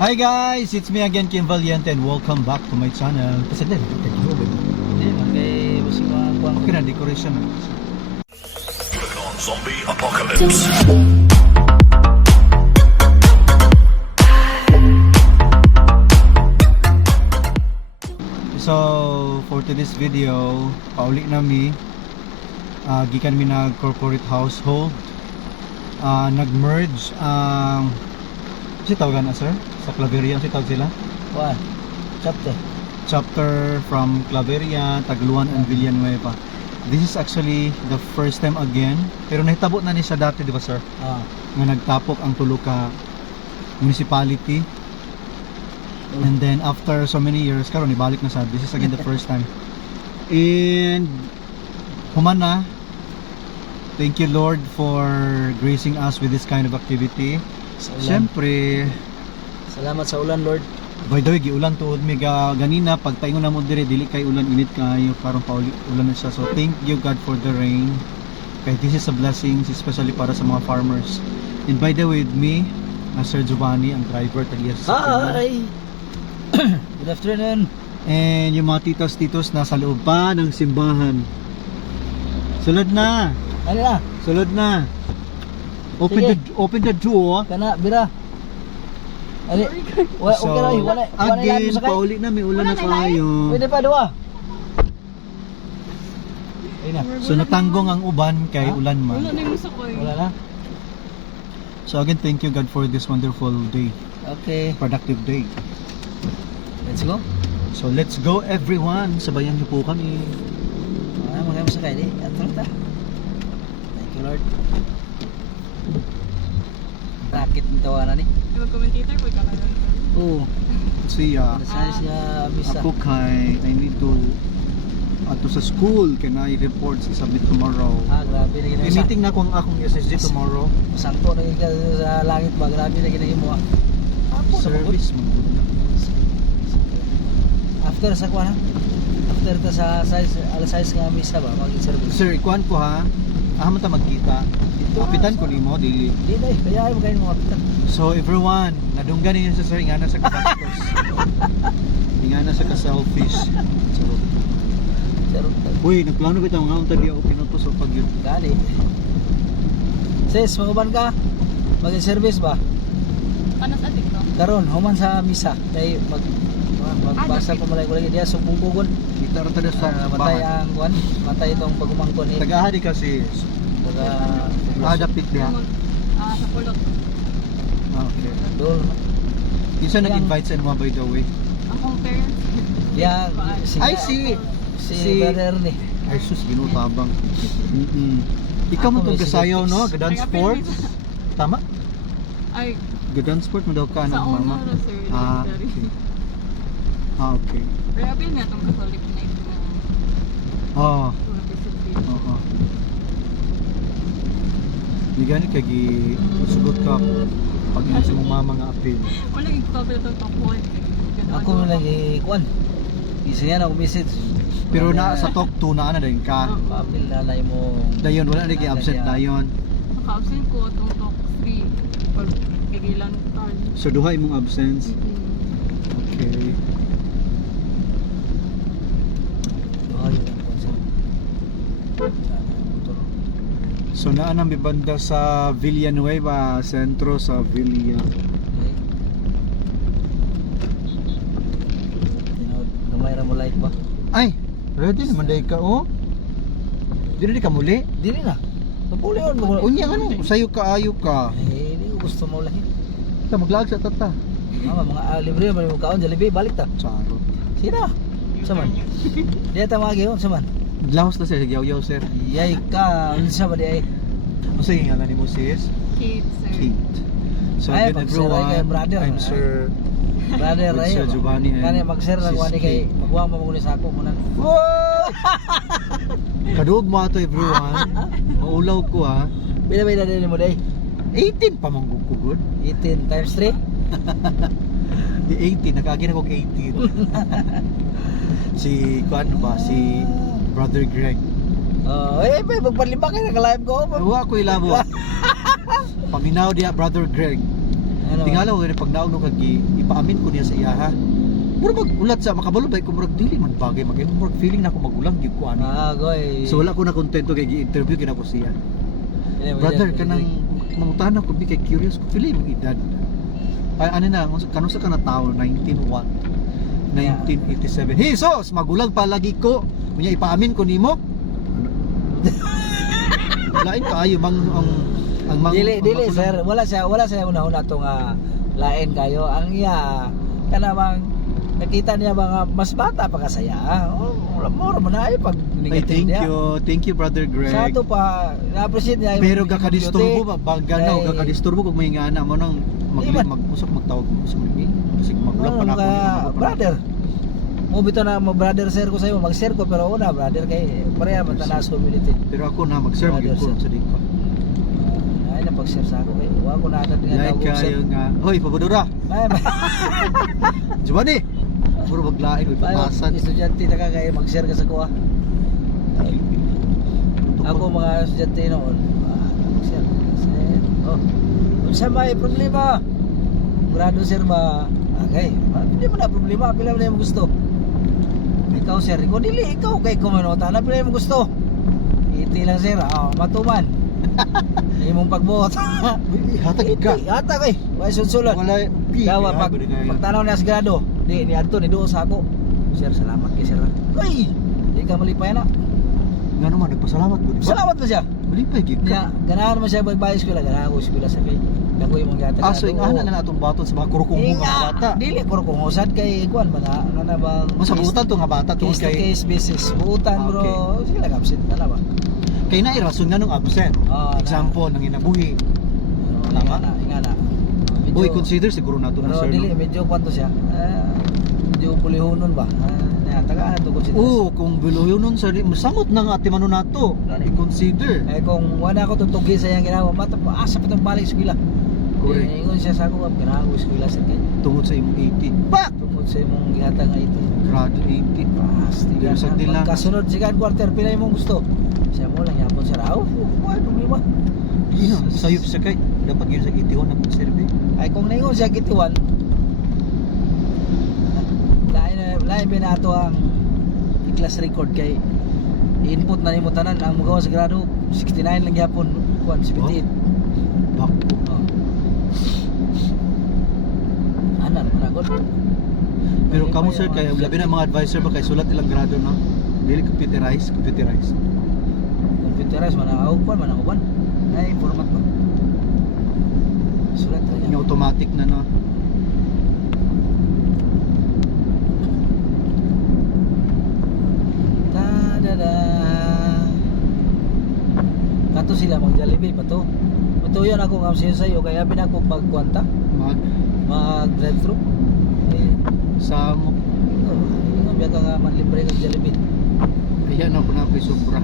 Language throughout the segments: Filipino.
Hi guys, it's me again, Kim Valiente, and welcome back to my channel. Kasi din, Hindi, magkay busing mga kuwang. okay na, decoration na. Zombie apocalypse. So, for today's video, pauli nami, gikan mi na corporate household. Nag-merge ang si tawagan na sir? Sa Claveria, si tawag sila? Kuwan. Chapter. Chapter from Claveria, Tagluan, and Villanueva. This is actually the first time again, pero nahitabo na ni siya dati, di ba sir? Ah. Nga nagtapok ang tulo ka municipality. And then after so many years, karon ibalik na sa this is again the first time. And human na. Thank you Lord for gracing us with this kind of activity. Sa ulan. Siyempre, Salamat sa ulan, Lord. by the way, giulan tuod mi ganina pagpaingon na mo dire dili kay ulan, init kayo karon pa ulan na siya. So thank you God for the rain. Kay this is a blessing especially para sa mga farmers. And by the way, with me, Sir Giovanni, ang driver tagiya sa Hi! Good afternoon. and yung mga titos nasa loob pa ng simbahan. Sulod na. Ano na? Sulod na. Sige. Open the door. Kana, bira. Ali, okay na, wala again, lang sa kay. pauli na may ulan na kayo. Pwede pa duwa. Ayun na. So natanggong ang uban kay ulan man. Wala na. So again, thank you God for this wonderful day, Okay. productive day. Let's go. So let's go everyone. Sabayan niyo po kami. Magkaya mo sa kay. Atro ta. Thank you, Lord. Rakit ng tawanan ni. Mag-commentator po ka ngayon. Oo. Siya. Nasayos nga misa. Ako kay I need to ato sa school can I report submit tomorrow. Grabe na ginawa. I-meeting na ko ang akong SSG tomorrow. Sangko na ka sa langit ba? Grabe na ginawa mo. Service mo. After sa kuha after ta sa size alas 6 nga misa ba mag-service. Sir, ikuan ko ha. Aham ta magkita. Kapitan ko nimo dili. Di na kaya ay magayon mo kapitan. So everyone, nadunggan niyo sa sir ingana sa kabastos. Ingana sa ka-selfish. So, Pero uy, nagplano bitaw nga unta diya open to so pag yun. gali. Sis, maguban ka? Mag-service ba? Panas adik no? Karon human sa misa kay magbasa pa malay kulay diya so bungkugon. Kita ra ta sa Matay bahay. ang kuan, matay itong pagumangkon ni Tagahadi kasi dapit diha. Sa pulot. Okay. Dol. Isa nag-invite sa inyo by the way. Akong parents. Diya Ay si brother ni. Ay sus ginutabang. Ikaw mo Ako tong may kasayaw no, Sige. gadan sports. Tama? Ay, Gadan sport mo daw ka sa ng una mama. na sir. Ah, elementary. okay. Okay. Pero apil nga itong Catholic na ito na Oh, mga discipline. oo. Di gani kay sugot ka pag ina sa mong mama nga apil. Wala yung couple itong top 1. Ako na lagi kuan. Isa yan ako message. Pero na sa talk 2 na din ka. Papil na lay mo. Dayon wala na lagi absent dayon. Naka-absent ko itong top 3. Pag kagilan tarn. So duha imong absence. Okay. So naa nang banda sa Villanueva, sentro sa Villa. Gamay ra mo like ba? Ay, ready naman day ka oh. Dili ka muli. Dili na. Napuli on mo. Unya ano, sayo kaayo ka. Hindi ko gusto mo lahi. Ta maglaag sa tata. Mga libre man mo kaon Jollibee balik ta. Charo. Sino? Saman. Diya ta magi on saman. Lahos na sir, yaw-yaw sir. Yay ka, unsa ba di ay? Ano sa ngalan ni mo sis? Kate sir. Kate. So Ay, again pag-share ay kay everyone, brother. I'm Sir Brother With Ray. Sir Giovanni and Kani mag-share lang Sis wani kay Kate. magwa pa mo ni sako mo na. Kadug mo ato everyone. Maulaw ko ha. Pila ba din mo day? 18 pa manggug ko good. 18 times 3. Di 18, nakagin ako 18. Si kuan ba si Brother Greg. Magpanlima kayo, naka-live ko. Ewa ko ilabo. Paminaw diya Brother Greg. Ano? Tingala ko gani pag naog no kag ipaamin ko niya sa iya ha. Mura mag-ulat sa makabalo ba ko murag dili man bagay murag feeling na ako magulang gyud ko ani. Goy. So wala ko na kontento kay gi-interview gina ko siya. Brother kanang mangutana ko bi kay curious ko pili mong edad. Ay ano na kanus ka na tawo 1987. Hey sos magulang pa lagi ko. Unya ipaamin ko nimo. Lain kaayo ang Dili magulang. sir, wala siya una-una tong lain kayo. Ang iya kana bang nakita niya mga mas bata pa kasaya. More man ay pag Ay, negative niya. thank you brother Greg. Sa ato pa, na-appreciate niya. Pero gakadisturbo ba bagano, Ay. gakadisturbo kog may ngana mo nang Di man. mag-usap magtawag mo sa mga kasi magulang pa na ako. Brother. Mo bito na mo brother share ko sa iyo, mag-share ko pero una brother kay pareha man tanas community. Pero ako na mag-serve Brother, gyud ko sir. sa diko. Ay na pag-share sa ako kay wa ko na agad nga Like kayo nga. Hoy, pabudura. Ay, Jumani. Puro maglain oi patasan. estudyante na ka kay mag-share ka sa kuha. Ako mga estudyante noon, mag-share. Oh. Unsa may problema? Grado sir ba? Okay, hindi mo na problema, pila mo na yung gusto. Ikaw sir, ikaw dili, ikaw kay kumanota na pila mo gusto. Iti lang sir, matuman. Imong pagbuot. Hatag ka. Hatag kay, way sunsulon. Wala Dawa pagtanaw niya sa grado, di ni adto ni duo sa ako. Sir, salamat kay sir. Ay, di ka malipay na. Nga naman nagpasalamat ko. Salamat na siya. Malipay gid Niya, ka. ganahan mo siya magbayis ko lang, ganahan ko eskwela sa kay. Dako imong yata. So ingana na natong baton sa mga kurukong mga bata. Dili puro kung usad kay kuan mga ano na bang Masa buutan to nga bata tungod case to kay case basis. Buutan bro. Okay. Sige lang absent na ba? kay na irason nga nung absent. Example nang inabuhi. Tama? Ingana. Uy, consider siguro nato na Pero sir. dili No? medyo kwanto siya. Medyo bulihonon ba? Taga to consider. Oo, kung biluyo nun sa samot na nga ati manon nato. I-consider. Ay kung wala ko tutugi sa iyang ginawa, asa pa itong balik eskwela. Correct. Ingon siya sa ako, ginawa ko eskwela sa kay. Tungod sa imong 80. Pak! Tungkol sa imong gihatag nga ito. Grado 80. Pasti Pero sa dilang- kasunod second quarter pila imong gusto. Siya mo lang yapon siya raw. Why problema? Ino, sayop sa kay. Dapat yun sa 81 na pag-survey. Ay kung naingon siya kitiwan. Lain binato ang class record kay input na nimo tanan ang magawa sa grado 69 lang yapon kuan 78. Bakpo. Oh. Ana naman agad. Pero kamo sir, kay labi na mga advisor ba kay sulat ilang grado no? Dili computerize. Computerize man ang aupan man ang uban. Ay format man. Sulat ra Yung yan. automatic na no. Ta-da-da. Kato sila mag Jollibee pa to. Matuyon ako ng siya sa'yo kaya binako magkwanta, mag drive thru. Eh, Sa mo. yung biya ka nga manlibre kag Jollibee. Ayan ako na ko'y sobra.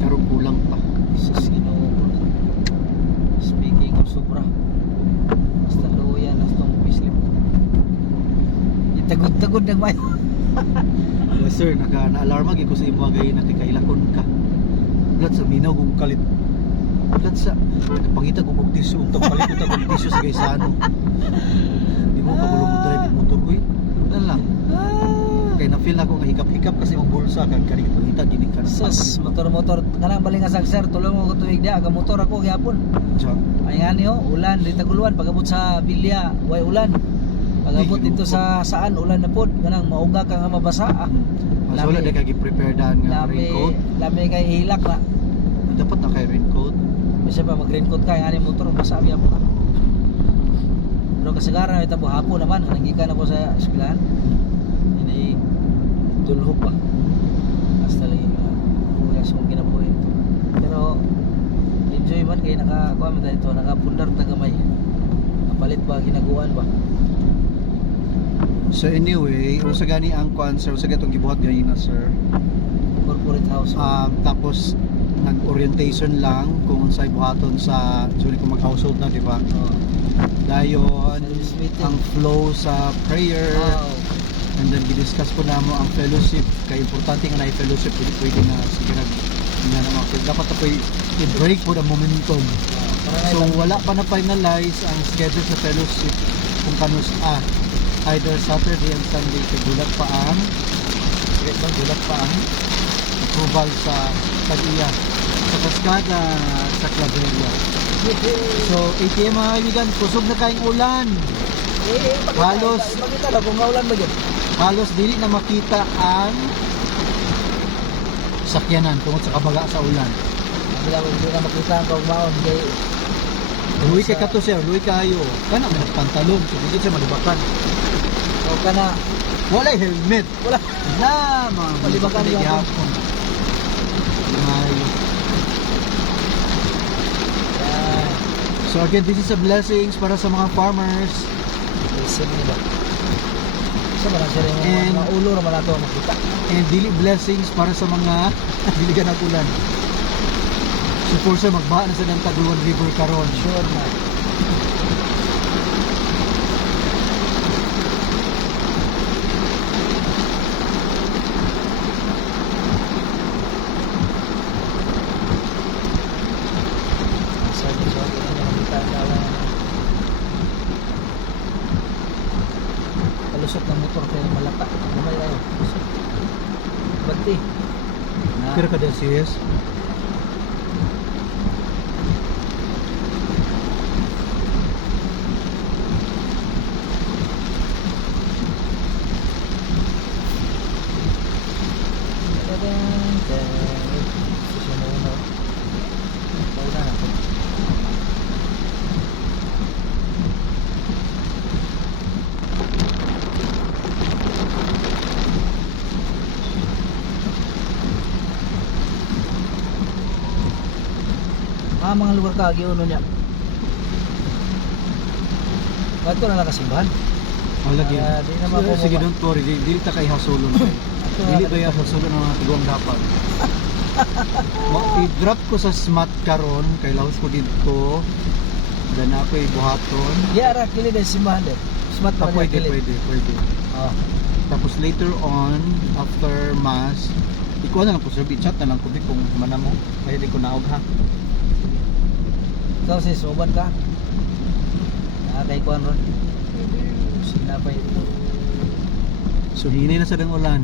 Karong kulang pa. Sus, Ginoo ko. Speaking of sobra. Basta luya na itong payslip. Itagod-tagod ng may. Yes sir, naka-alarma gid ko sa imo gay na kailakon ka. Lat sa minaw kung kalit. Lat sa nagpangita ko kog tissue untog palit ko kog tissue sa gaysano. Di mo kabulong mo drive yung motor ko. Wala lang. Kay na feel na ako nga hikap-hikap kasi ang bulsa kag kani pangita gini ka. Sus, motor-motor. Kanang baling asag sir, tulong mo ko tuig dia. Aga motor ako gyapon. Ay nga niyo, ulan, di taguluan. Pagabot sa Bilya, way ulan. Pagabot dito sa saan, ulan na pod. Ganang mauga ka nga mabasa. Mas wala na kay prepare daan nga raincoat. Lami kay hilak na. Dapat na kay raincoat. Bisa pa mag-raincoat ka, yung motor, basa biya po ka. Pero kasagaran na itabo hapon naman, nanggikan ako sa eskwelahan. Ini dulhok pa. Basta lang yung uyas kong kinabuhi. Pero enjoy man kay nakakuha mo dito, nakapundar na gamay. Kapalit ba, ginaguan ba? So anyway, usa gani ang kuan sir, usa gatong gibuhat gani na sir. Corporate house. Tapos nag-orientation lang kung unsay buhaton sa suli kung mag-household na, di ba? Dayon Service meeting. ang flow sa prayer. Wow. And then gidiscuss po namo ang fellowship kay importante nga na fellowship pwede na sige Nga naman, kaya dapat na po i-break po the momentum. So wala pa na finalize ang schedule sa fellowship kung kanus either Saturday and Sunday kay gulat pa ang approval sa Tag-iya sa Cascada sa Claveria. So ATM mga kaibigan, kusog na kayong ulan. Makita na kung maulan ba yun. Halos dili na makita ang sakyanan tungod sa kabaga sa ulan. Hindi na makita ang kaugmaon. Luwi kay kato sir, luwi kayo. Kana may nagpantalon, so hindi siya malibakan. O ka na. Wala helmet. Wala. Na, mga Malibakan yung hapon. Mayo. Yan. So again, this is a blessings para sa mga farmers. Listen nila. Sa mga sila And- yung mga ulo naman nato makita. And dili blessings para sa mga diligan ng ulan. So for sure, magbaha na sa ng Tagluan River karon. Sure na. Palusot ng motor kaya malata. Kamay tayo. Palusot. Banti. Na. Pero kada sis, Susunod na. Pauna na. Mga lugar ka, giuno niya. Ba't na lang kasimbahan? malagi. Di naman po Sige, don't worry. Dili ta kay hasulon. Dili ba yung hasulon ng mga tiguang dapat. I-drop ko sa SMAT karon kay lawas ko dito. Dan ako buhaton. Yara, kilid ay simbahan din. Smart pa niya kilid. Pwede. Oh. Tapos later on, after mass, ikaw na lang po sir, chat na lang ko di kung mana mo. Kaya di ko naog ha. Ikaw sis, uban ka? Kay Kuan ron. Sinapay. So hinay na sa dang ulan.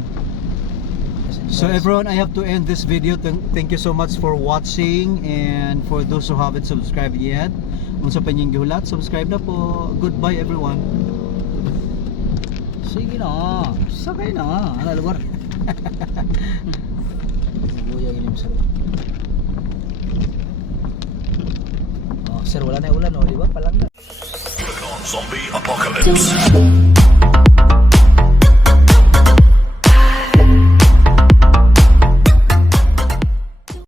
So everyone, I have to end this video. Thank you so much for watching, and for those who haven't subscribed yet, kung sa panyang gihulat, subscribe na po. Goodbye everyone. Sige na. Sakay na. Ano lugar? Buya ilim sir. Oh, sir wala na ulan oh, di ba? Palang na. Zombie Apocalypse.